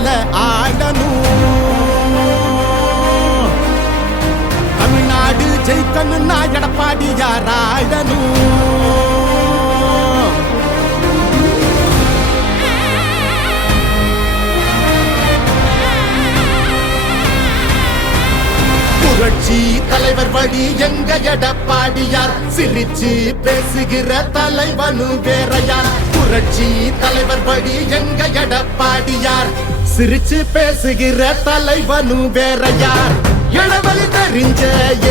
ரெட்டையல ஆடணும். தமிழ்நாடு ஜெயிக்கணும்னா எடப்பாடியார் ஆடணும். புரட்சி தலைவர் வழி எங்க எடப்பாடியார், சிரிச்சு பேசுகிற தலைவனு வேறையார். புரட்சி தலைவர் வழி எங்க எடப்பாடியார், சிரிச்சு பேசுகிற தலைவனு வேறையார். இளவலி தெரிஞ்ச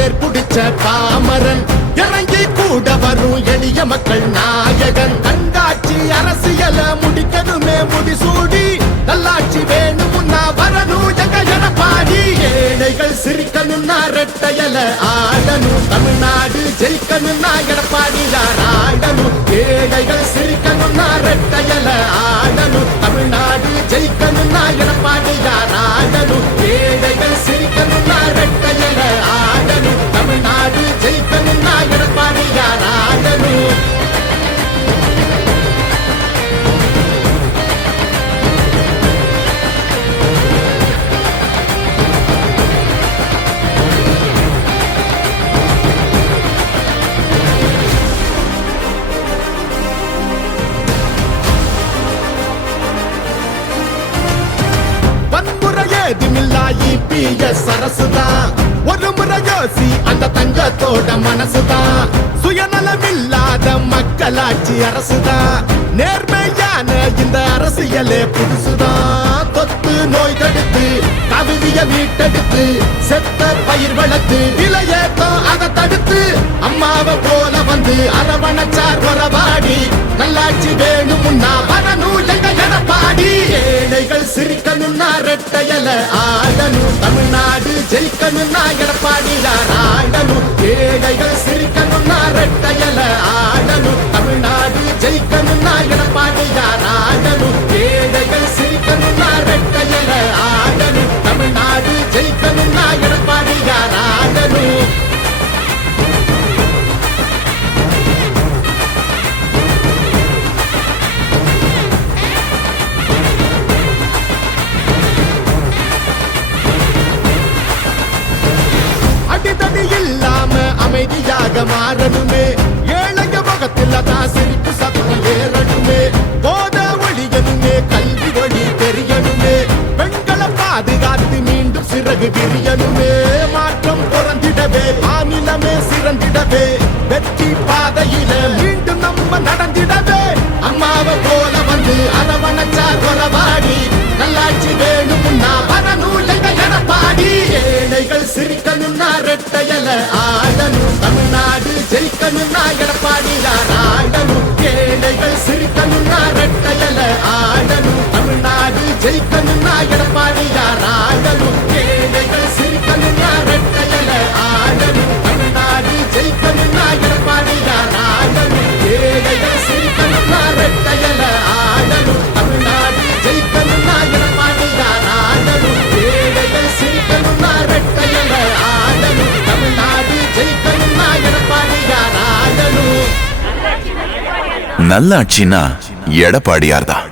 ஏற்புடிச்ச பாமரன், இறங்கி கூட வரும் எளிய மக்கள் நாயகன். கண்காட்சி அரசியல முடிக்கணுமே முடிசூடி, நல்லாட்சி வேணும்னா வரணும் எங்க எடப்பாடி. ஏழைகள் சிரிக்கணும்னா ரெட்டையல ஆடணும். தமிழ்நாடு ஜெயிக்கணும்னா எடப்பாடியார் ஆடணும். ஏழைகள் சிரிக்கணும்னா ரெட்டையல ஆடணும். தமிழ்நாடு ஜெயிக்கணும்னா எடப்பாடியார் ஆடணும். ஏழைகள் சிரிக்கணும்னா ரெட்டையல ஆடணும். தமிழ்நாடு ஜெயிக்கணும்னா எடப்பாடியார் ஆடணும். சரசுதான் ஒரு முறை யோசி, அந்த தங்கத்தோட மனசுதான். சுயநலமில்லாத மக்களாட்சி அரசுதான். நேர்மையான இந்த அரசியலே புதுசுதான். தொத்து நோய் தடுத்து கவிதைய வீட்டெடுத்து, செத்த பயிர் வளர்த்து இளையேத்தம் அதை தடுத்து, அம்மாவை போல வந்து அரவணைச்சார் வரவாடி. நல்லாட்சி வேணும்னா வரணும் எங்க எடப்பாடி. ஏழைகள் சிரிக்கணும்னா ரெட்டையல ஆடணும். தமிழ்நாடு ஜெயிக்கணும்னா எடப்பாடியார் ஆடணும். ஏழைகள் சிரிக்கணும்னா ரெட்டையல ஆடணும். தமிழ்நாடு ஜெயிக்கணும்னா எடப்பாடியார் ஆடணும். ஏழைகள் சிரிக்கணும்னா ரெட்டையல ஆடணும். தமிழ்நாடு ஜெயிக்கணும்னா எடப்பாடியார் ஆடணும். அடிதடி இல்லாம அமைதியாக மாறணுமே, ஏழைய முகத்தில் தான் சிரிப்பு சத்தம் ஏறணுமே. போத ஒழியணுமே, கல்வி வழி தெரியணுமே, பெண்களை பாதுகாத்து மீண்டும் சிறகு விரியணுமே. மாற்றம் பிறந்திடவே, மாநிலமே சிறந்திடவே, வெற்றி பாதையில மீண்டும் நம்ம நடந்திடவே. அம்மாவை போல வந்து அரவணைச்சார் வரவாடி. நல்லாட்சி வேணும்னா வரணும் எங்க எடப்பாடி. ஏழைகள் சிரிக்கணும்னா ரெட்டையல ஆடணும். தமிழ்நாடு ஜெயிக்கணும்னா எடப்பாடியார் ஆடணும். ஏழைகள் சிரிக்கணும்னா ரெட்டையல ஆடணும். தமிழ்நாடு ஜெயிக்கணும்னா எடப்பாடியார் ஆடணும். ஏழைகள் சிரிக்கணும்னா ரெட்டையல ஆடணும். தமிழ்நாடு ஜெயிக்கணும்னா எடப்பாடியார் ஆடணும். ஏழைகள் சிரிக்கணும்னா ரெட்டையல ஆடணும். தமிழ்நாடு ஜெயிக்கணும்னா எடப்பாடியார் ஆடணும். ஏழைகள் சிரிக்கணும்னா ரெட்டையல ஆடணும். தமிழ்நாடு ஜெயிக்கணும்னா எடப்பாடியார் ஆடணும். நல்லாட்சினா எடப்பாடியார் தான்.